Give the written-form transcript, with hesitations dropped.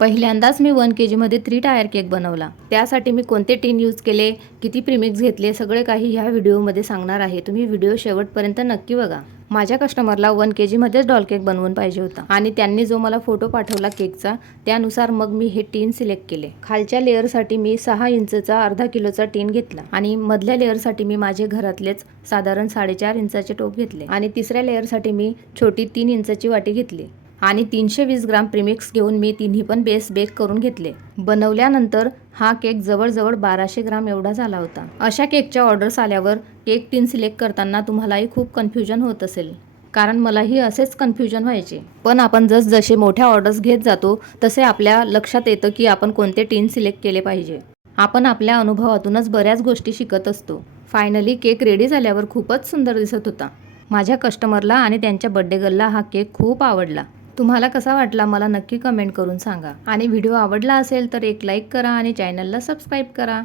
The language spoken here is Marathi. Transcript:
पहिल्यांदाच मी 1 केजीमध्ये 3 टायर केक बनवला. त्यासाठी मी कोणते टीन यूज केले, किती प्रीमिक्स घेतले, सगळे काही ह्या व्हिडिओमध्ये सांगणार आहे. तुम्ही व्हिडिओ शेवटपर्यंत नक्की बघा. माझ्या कस्टमरला 1 केजीमध्येच डॉल केक बनवून पाहिजे होता आणि त्यांनी जो मला फोटो पाठवला केकचा, त्यानुसार मग मी हे टीन सिलेक्ट केले. खालच्या लेअरसाठी मी 6 इंचचा अर्धा किलोचा टीन घेतला आणि मधल्या लेअरसाठी मी माझे घरातलेच साधारण 4.5 इंचाचे टोप घेतले आणि तिसऱ्या लेअरसाठी मी छोटी 3 इंचाची वाटी घेतली आणि 320 ग्राम प्रीमिक्स घेऊन मी तिन्ही पण बेस बेक करून घेतले. बनवल्यानंतर हा केक जवळजवळ 1200 ग्राम एवढा झाला होता. अशा केकच्या ऑर्डर्स आल्यावर केक टीन सिलेक्ट करताना तुम्हालाही खूप कन्फ्युजन होत असेल, कारण मलाही असेच कन्फ्युजन व्हायचे. पण आपण जसे मोठ्या ऑर्डर्स घेत जातो तसे आपल्या लक्षात येतं की आपण कोणते टीन सिलेक्ट केले पाहिजे. आपण आपल्या अनुभवातूनच बऱ्याच गोष्टी शिकत असतो. फायनली केक रेडी झाल्यावर खूपच सुंदर दिसत होता. माझ्या कस्टमरला आणि त्यांच्या बर्थडे गर्लला हा केक खूप आवडला. तुम्हाला कसा वाटला मला नक्की कमेंट करून सांगा आणि व्हिडिओ आवडला असेल तर एक लाईक करा आणि चॅनलला सबस्क्राईब करा.